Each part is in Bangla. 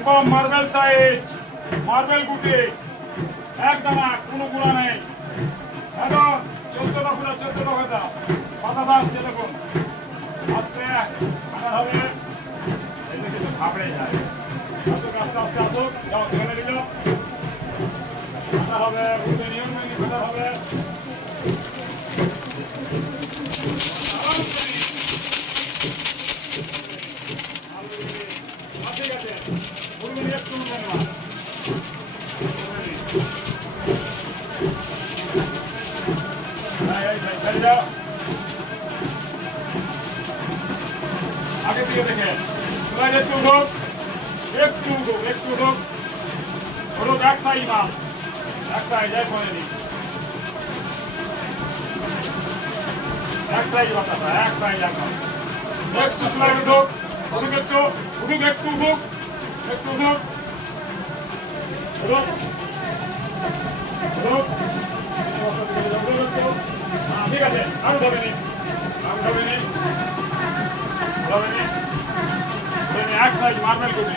একদম মার্বেল সাইজ, মার্বেল গুটি, একদম কোনো গুণা নেই। এখন 14টা ফুটা 14টা কথা পাতা আসছে দেখুন, আস্তে আনা হবে, এই দেখে তো ঘাবড়ে যায়। আসুক আস্তে আস্তে আসুক, যাও ছেড়ে দিল, আনা হবে, উঠে নিয়ম মেনে ফেলা হবে। ঠিক আছে, একটু আগে দিকে দেখে একটু উঠুক, একটু উঠুক, একটু উঠুক, উঠুক, এক সাইজ মাল, এক সাইজ, এক পরে দিন, এক সাইজ বাতাসা, এক সাইজ একদম, একটু সেলাই উঠুক, উঠুক একটু, উঠুক একটু উঠুক, একটু উঠুক, উঠুক, উঠুক, ঠিক আছে, আর ধরে নি, আর ধরে নি, ধরে নি, এক সাইজ মার্বেল গুটি।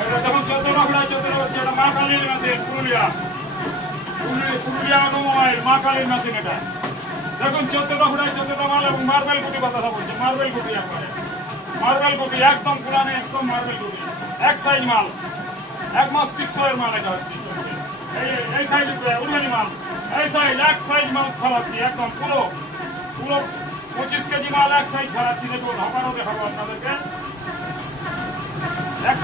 এটা যখন 14টা ফুটায় 14টা হচ্ছে, এটা মা কালীর মেশিন, পুরুলিয়া, পুরুলিয়া অটোমোবাইল, মা কালীর মেশিন এটা। দেখুন 14টা ফুটায় 14টা মাল এবং মার্বেল গুটি কথা বলছে, মার্বেল গুটি একবারে, মার্বেল গুটি একদম পুরানো, একদম মার্বেল গুটি, এক সাইজ মাল, 1 মাস টিকসয়ের মাল এটা হচ্ছে। এই সাইজ উঠবেনি মাল, এই সাইজ এক সাইজ মাল ফেলাচ্ছি, একদম পুরো পুরো 25 কেজি মাল এক সাইজ ফেলাচ্ছি। দেখুন হকারও দেখাবো আপনাদেরকে, এক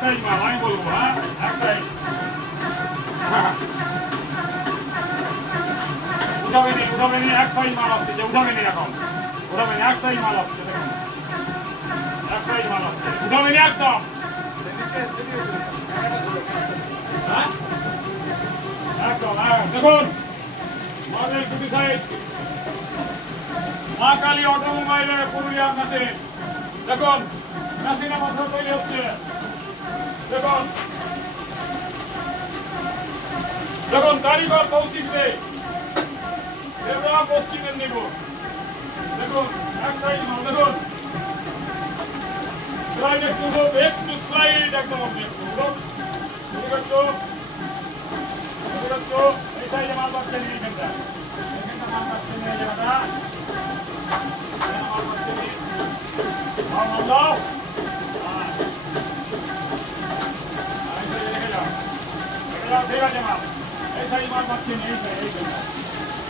সাইজ মাল আমি বলবো, হ্যাঁ এক সাইজ, উঠাবেনি উঠাবেনি, এক সাইজ মাল আসছে, উঠাবেনি এখন, উঠাবেনি এক সাইজ মাল আসছে, দেখুন এক সাইজ মাল আসছে, উঠাবেনি একদম, একদম দেখুন মার্বেল গুটি সাইজ, মা কালী অটোমোবাইলের পুরুলিয়ার মেশিন। দেখুন মেশিনে মাত্র তৈরি হচ্ছে, দেখুন দেখুন কারিগর কৌশিক দে, পশ্চিম মেদিনীপুর। দেখুন এক সাইজ মাল, দেখুন স্লাইড একটু একটু স্লাইড একদম একটু এই সাইজে মাল পাচ্ছেন, এইখানটা মাল পাচ্ছেন, এই জায়গাটা মাল পাচ্ছেন, মাল দাও, ঠিক আছে মাল, এই সাইজ মাল পাচ্ছেন, এই সাইজ,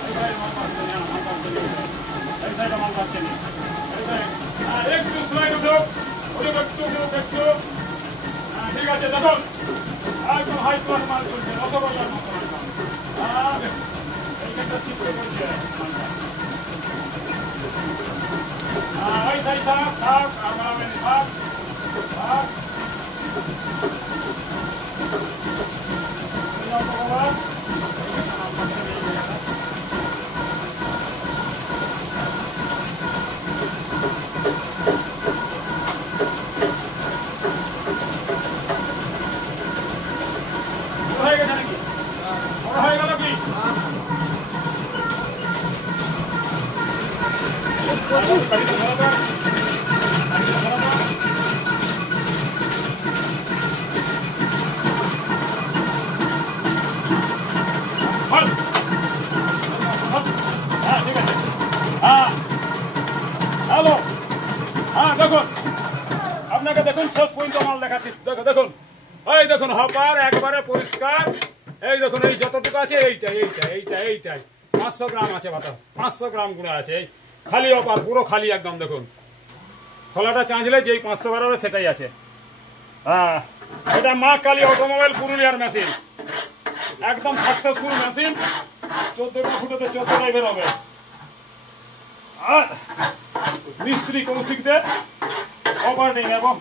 এই সাইজ মাল পাচ্ছেন, মাল পাচ্ছেন, এই সাইডে মাল পাচ্ছেন, এই সাইড একটু স্লাইড উঠুক, একটু একটু, ঠিক আছে। দেখুন একদম হাই ক্লাস মাল চলছে, রসগোল্লার মতো একদম, এইখানটা চিপকে করছে, এই সাইড থাক থাক, আর বাড়াবেন থাক থাক, হ্যালো, হ্যাঁ দেখুন আপনাকে দেখুন শেষ পর্যন্ত মাল দেখাচ্ছি, দেখুন এই দেখুন হকার একবারে পরিষ্কার, এই দেখুন এই যতটুকু আছে এইটাই এইটাই এইটাই এইটাই 500 গ্রাম আছে বাতাস, 500 গ্রাম গুঁড়া আছে, এই খালি অপার পুরো খালি একদম, দেখুন খোলাটা চাঁচলে যেই 500 বার হবে সেটাই আছে। হ্যাঁ এটা মা কালী অটোমোবাইল পুরুলিয়ার মেশিন, একদম সাকসেসফুল মেশিন, 14টা ফুটোতে 14টাই বের হবে। আর মিস্ত্রি কৌশিক দে অপারেটিং এবং